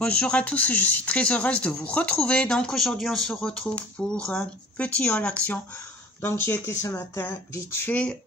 Bonjour à tous, je suis très heureuse de vous retrouver. Donc aujourd'hui on se retrouve pour un petit haul action. Donc j'ai été ce matin vite fait.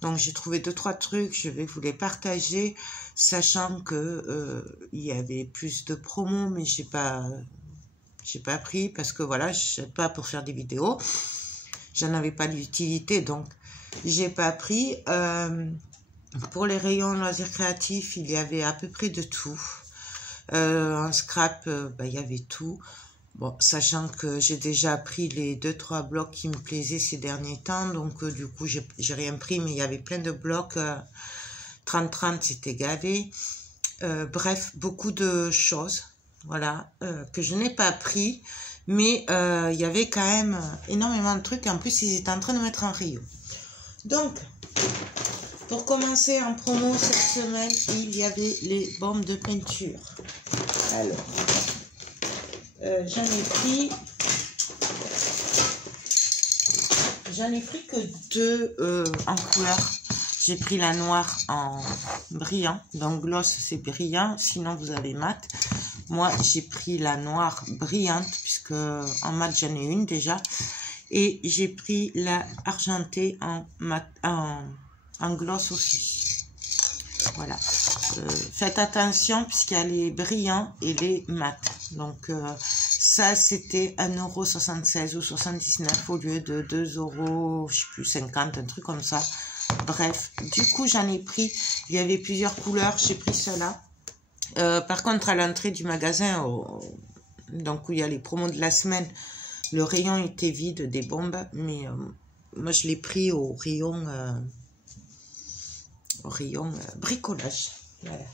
Donc j'ai trouvé 2-3 trucs, je vais vous les partager, sachant que il y avait plus de promos, mais j'ai pas pris parce que voilà, je sais pas pour faire des vidéos. J'en avais pas d'utilité, donc j'ai pas pris. Pour les rayons loisirs créatifs, il y avait à peu près de tout. En scrap, il y avait tout. Bon, sachant que j'ai déjà pris les 2-3 blocs qui me plaisaient ces derniers temps, donc du coup j'ai rien pris, mais il y avait plein de blocs. 30-30, c'était gavé. Bref, beaucoup de choses, voilà, que je n'ai pas pris, mais il y avait quand même énormément de trucs. En plus, ils étaient en train de mettre en rayon. Donc, pour commencer en promo cette semaine, il y avait les bombes de peinture. Alors, j'en ai pris que 2 en couleur. J'ai pris la noire en brillant, donc gloss c'est brillant, sinon vous avez mat. Moi j'ai pris la noire brillante, puisque en mat j'en ai une déjà. Et j'ai pris la argentée en gloss aussi. Voilà. Faites attention puisqu'il y a les brillants et les mat. Donc ça c'était 1,76 € ou 79 au lieu de 2 €, je sais plus, 50, un truc comme ça. Bref, du coup j'en ai pris. Il y avait plusieurs couleurs, j'ai pris cela. Par contre à l'entrée du magasin, donc où il y a les promos de la semaine, le rayon était vide des bombes, mais moi je l'ai pris au rayon bricolage. Voilà.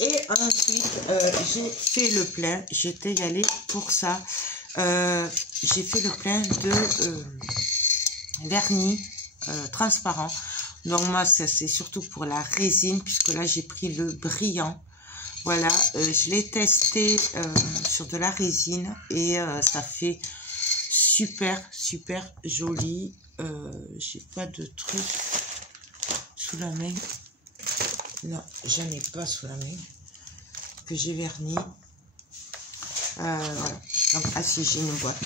Et ensuite j'ai fait le plein, j'étais y allée pour ça. J'ai fait le plein de vernis transparent. Donc moi c'est surtout pour la résine, puisque là j'ai pris le brillant. Voilà, je l'ai testé sur de la résine et ça fait super joli. J'ai pas de truc sous la main. Non, j'en ai pas sous la main que j'ai verni. Voilà. Donc, ah si, j'ai une boîte.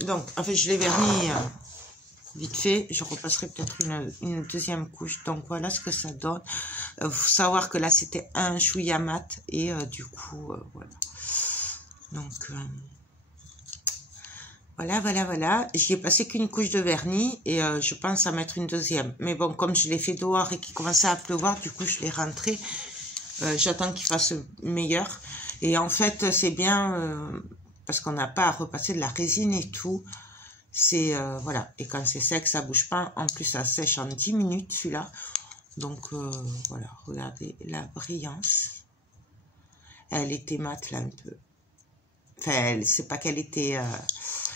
Donc, en fait, je l'ai verni vite fait. Je repasserai peut-être une deuxième couche. Donc, voilà ce que ça donne. Faut savoir que là, c'était un chouïa mat. Et du coup, voilà. Donc, voilà. J'y ai passé qu'une couche de vernis. Et je pense à mettre une deuxième. Mais bon, comme je l'ai fait dehors et qu'il commençait à pleuvoir, du coup, je l'ai rentré. J'attends qu'il fasse meilleur. Et en fait, c'est bien... parce qu'on n'a pas à repasser de la résine et tout. C'est voilà, et quand c'est sec ça bouge pas, en plus ça sèche en 10 minutes celui-là. Donc voilà, regardez la brillance. Elle était mate là un peu, enfin c'est pas qu'elle était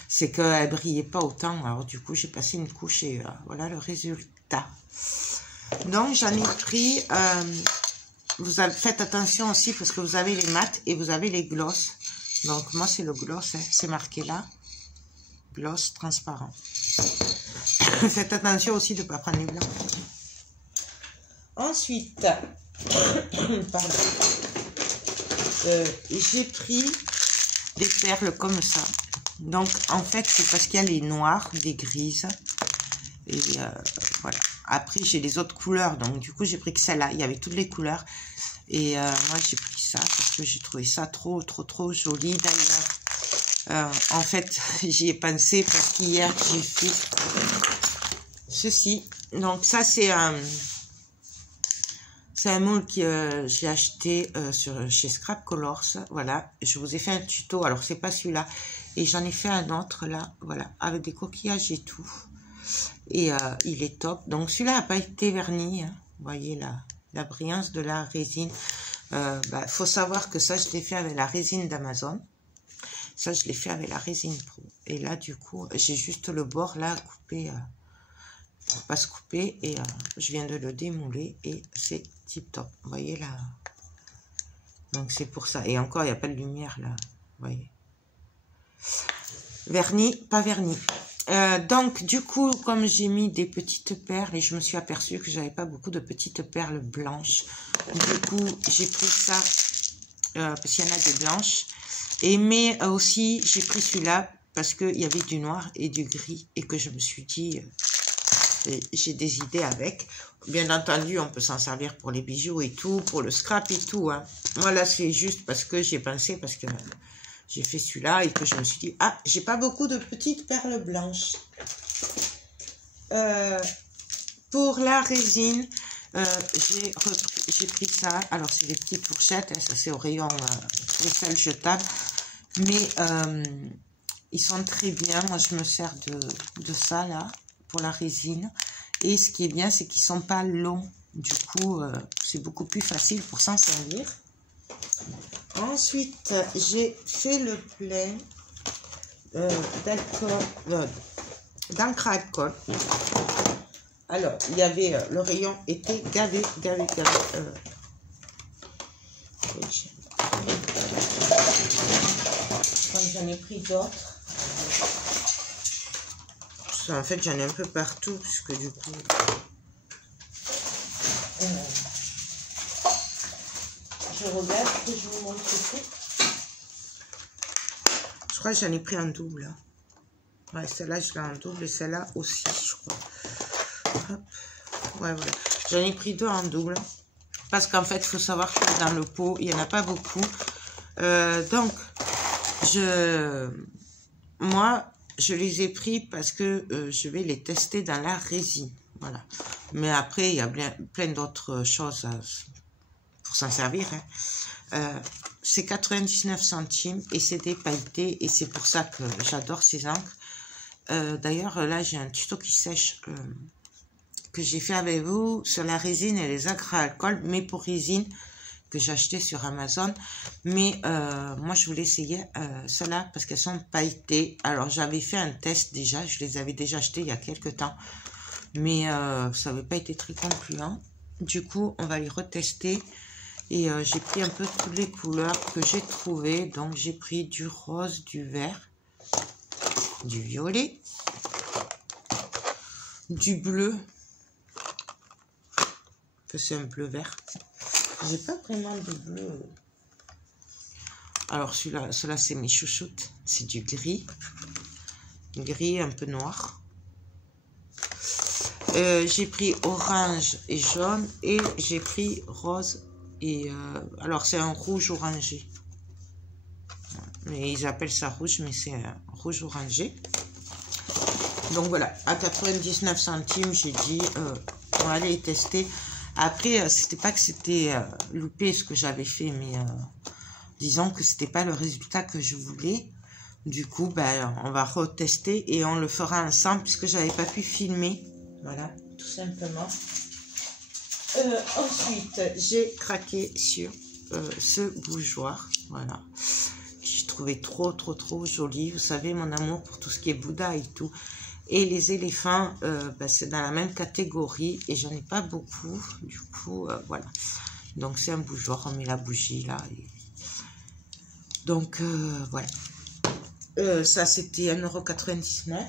c'est qu'elle brillait pas autant. Alors du coup j'ai passé une couche et voilà le résultat. Donc j'en ai pris faites attention aussi parce que vous avez les mats et vous avez les gloss. Donc moi c'est le gloss, hein, c'est marqué là, gloss transparent. Faites attention aussi de ne pas prendre les blancs. Ensuite, pardon, j'ai pris des perles comme ça. Donc en fait c'est parce qu'il y a les noirs, des grises. Et voilà. Après j'ai les autres couleurs, donc du coup j'ai pris que celle-là. Il y avait toutes les couleurs. Et moi j'ai pris ça parce que j'ai trouvé ça trop joli. D'ailleurs, en fait j'y ai pensé parce qu'hier j'ai fait ceci. Donc ça c'est un moule que j'ai acheté chez Scrap Colors. Voilà, je vous ai fait un tuto. Alors c'est pas celui-là, et j'en ai fait un autre là, voilà, avec des coquillages et tout. Et il est top. Donc celui-là n'a pas été verni, hein. Vous voyez la brillance de la résine. Faut savoir que ça je l'ai fait avec la résine d'Amazon. Ça je l'ai fait avec la résine Pro. Et là du coup j'ai juste le bord là à couper pour pas se couper. Et je viens de le démouler et c'est tip top. Vous voyez là. Donc c'est pour ça. Et encore il n'y a pas de lumière là. Vous voyez. Vernis, pas vernis. Donc du coup comme j'ai mis des petites perles et je me suis aperçue que j'avais pas beaucoup de petites perles blanches, du coup j'ai pris ça parce qu'il y en a des blanches. Mais aussi, j'ai pris celui-là parce qu'il y avait du noir et du gris et que je me suis dit, j'ai des idées avec. Bien entendu, on peut s'en servir pour les bijoux et tout, pour le scrap et tout. Hein. Moi, là, c'est juste parce que j'ai pensé, parce que j'ai fait celui-là et que je me suis dit, ah, j'ai pas beaucoup de petites perles blanches. Pour la résine, j'ai pris ça. Alors, c'est des petites fourchettes. Hein, ça, c'est au rayon vaisselle jetable. Mais ils sont très bien. Moi, je me sers de ça, là, pour la résine. Et ce qui est bien, c'est qu'ils sont pas longs. Du coup, c'est beaucoup plus facile pour s'en servir. Ensuite, j'ai fait le plein d'encre à alcool. Alors, il y avait, le rayon était gavé. Je crois que j'en ai pris d'autres. En fait, j'en ai un peu partout, puisque du coup... je regarde et je vous montre tout. Je crois que j'en ai pris un double. Ouais, celle-là, je l'ai en double et celle-là aussi, je crois. Hop. Ouais, voilà. J'en ai pris deux en double. Parce qu'en fait, il faut savoir que dans le pot, il n'y en a pas beaucoup. Donc, moi, je les ai pris parce que je vais les tester dans la résine. Voilà. Mais après, il y a plein d'autres choses pour s'en servir. Hein. C'est 99 centimes et c'est des pailletés. Et c'est pour ça que j'adore ces encres. D'ailleurs, là, j'ai un tuto qui sèche que j'ai fait avec vous sur la résine et les encres à alcool, mais pour résine, que j'ai acheté sur Amazon. Mais moi, je voulais essayer celles-là parce qu'elles sont pailletées. Alors, j'avais fait un test déjà. Je les avais déjà achetées il y a quelques temps. Mais ça n'avait pas été très concluant. Du coup, on va les retester. Et j'ai pris un peu toutes les couleurs que j'ai trouvées. Donc, j'ai pris du rose, du vert, du violet, du bleu. C'est un bleu vert. J'ai pas vraiment de bleu. Alors, ceux-là, c'est mes chouchoutes. C'est du gris. Gris un peu noir. J'ai pris orange et jaune. Et j'ai pris rose. Et alors, c'est un rouge orangé. Mais ils appellent ça rouge, mais c'est un rouge orangé. Donc, voilà. À 99 centimes, j'ai dit, on va aller tester. Après, c'était pas que c'était loupé ce que j'avais fait, mais disons que c'était pas le résultat que je voulais. Du coup, ben, on va retester et on le fera ensemble puisque j'avais pas pu filmer. Voilà, tout simplement. Ensuite, j'ai craqué sur ce bougeoir. Voilà. J'ai trouvé trop joli. Vous savez, mon amour pour tout ce qui est Bouddha et tout. Et les éléphants, ben, c'est dans la même catégorie et j'en ai pas beaucoup. Du coup, voilà. Donc, c'est un bougeoir. On met la bougie là. Et... donc, voilà. Ça, c'était 1,99 €.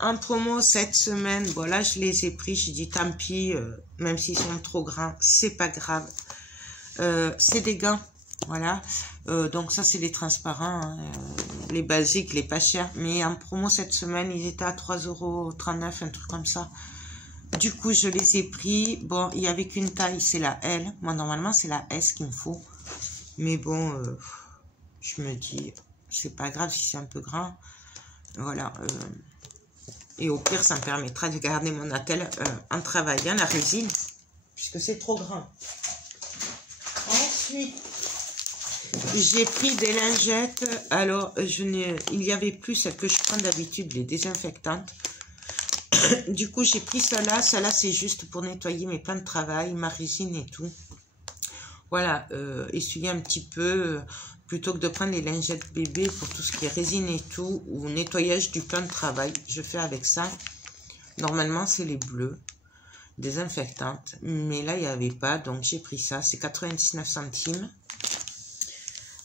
En promo cette semaine, voilà, je les ai pris. J'ai dit tant pis, même s'ils sont trop grands, c'est pas grave. C'est des gants. Voilà, donc ça c'est les transparents, hein, les basiques, les pas chers. Mais en promo cette semaine, ils étaient à 3,39 €, un truc comme ça. Du coup, je les ai pris. Bon, il n'y avait qu'une taille, c'est la L. Moi, normalement, c'est la S qu'il me faut. Mais bon, je me dis, c'est pas grave si c'est un peu grand. Voilà. Et au pire, ça me permettra de garder mon attel en travaillant la résine, puisque c'est trop grand. Ensuite... j'ai pris des lingettes. Alors, il n'y avait plus celles que je prends d'habitude, les désinfectantes. Du coup, j'ai pris celle-là. Celle-là, c'est juste pour nettoyer mes plans de travail, ma résine et tout. Voilà, essuyer un petit peu, plutôt que de prendre les lingettes bébé pour tout ce qui est résine et tout, ou nettoyage du plan de travail. Je fais avec ça. Normalement, c'est les bleus, désinfectantes. Mais là, il n'y avait pas, donc j'ai pris ça. C'est 99 centimes.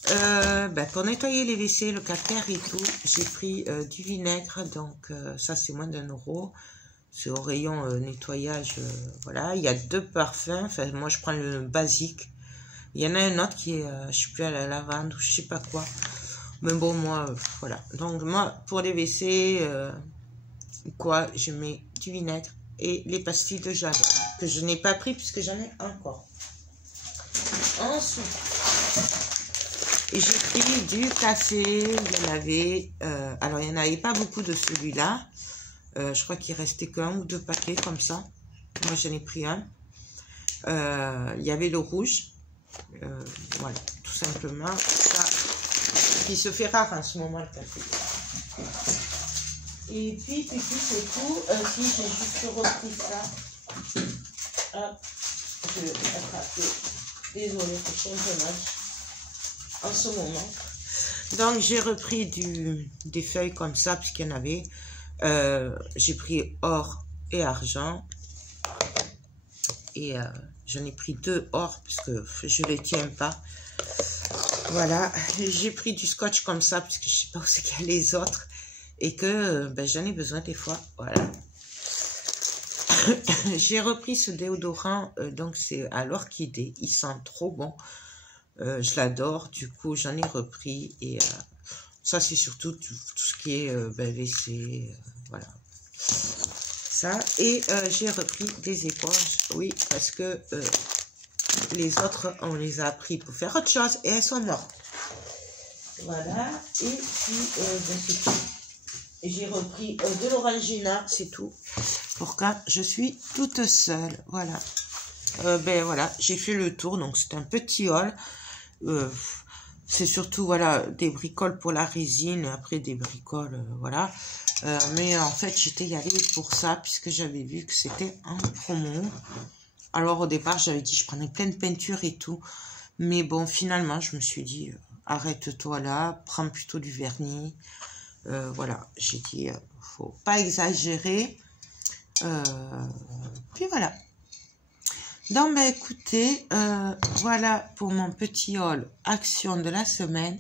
Ben, pour nettoyer les WC, le calcaire et tout, j'ai pris du vinaigre, donc ça c'est moins d'1 €. C'est au rayon nettoyage, voilà. Il y a deux parfums, enfin moi je prends le basique, Il y en a un autre qui est, je sais plus, à la lavande ou je sais pas quoi. Mais bon, moi, voilà. Donc, moi, pour les WC, quoi, je mets du vinaigre et les pastilles de jade que je n'ai pas pris puisque j'en ai encore. Ensuite, j'ai pris du café. Il y en avait, alors il n'y en avait pas beaucoup de celui-là. Je crois qu'il restait qu'un ou deux paquets comme ça. Moi, j'en ai pris un. Il y avait le rouge. Voilà, tout simplement. Ça, qui se fait rare en ce moment, le café. Et puis c'est tout. Si j'ai juste repris ça. Hop, je vais attraper. Désolée, je suis un peu mal en ce moment. Donc, j'ai repris des feuilles comme ça, puisqu'il y en avait. J'ai pris or et argent. Et j'en ai pris 2 or, puisque je ne les tiens pas. Voilà. J'ai pris du scotch comme ça, puisque je ne sais pas où c'est qu'il y a les autres. Et que ben, j'en ai besoin des fois. Voilà. J'ai repris ce déodorant, donc c'est à l'orchidée. Il sent trop bon. Je l'adore. Du coup, j'en ai repris. Et ça, c'est surtout tout ce qui est ben, WC. Voilà. Ça. Et j'ai repris des éponges. Oui, parce que les autres, on les a pris pour faire autre chose et elles sont mortes. Voilà. Et puis, ben, c'est tout. J'ai repris de l'orangina, c'est tout. Pour quand je suis toute seule. Voilà. Ben voilà, j'ai fait le tour. Donc c'est un petit haul. C'est surtout voilà des bricoles pour la résine. Après des bricoles, voilà. Mais en fait, j'étais y allée pour ça puisque j'avais vu que c'était en promo. Alors au départ, j'avais dit je prenais plein de peinture et tout. Mais bon, finalement, je me suis dit arrête-toi là, prends plutôt du vernis. Voilà, j'ai dit, faut pas exagérer. Puis voilà. Donc, ben, écoutez, voilà pour mon petit haul action de la semaine.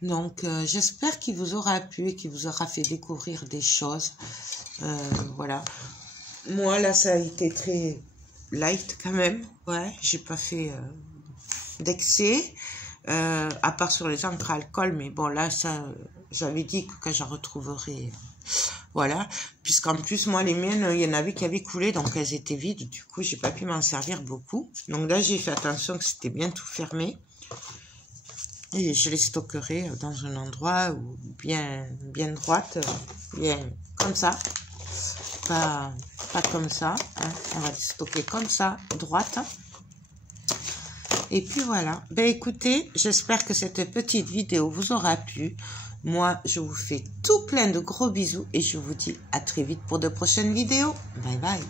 Donc, j'espère qu'il vous aura plu et qu'il vous aura fait découvrir des choses. Voilà. Moi, là, ça a été très light quand même. Ouais, j'ai pas fait d'excès. À part sur les encres à alcool, mais bon, là, ça... J'avais dit que quand j'en retrouverai, voilà. Puisqu'en plus, moi, les miennes, il y en avait qui avaient coulé, donc elles étaient vides. Du coup, j'ai pas pu m'en servir beaucoup. Donc là, j'ai fait attention que c'était bien tout fermé. Et je les stockerai dans un endroit où bien droite, bien comme ça. Pas comme ça. Hein. On va les stocker comme ça, droite. Et puis voilà. Ben écoutez, j'espère que cette petite vidéo vous aura plu. Moi, je vous fais tout plein de gros bisous et je vous dis à très vite pour de prochaines vidéos. Bye bye.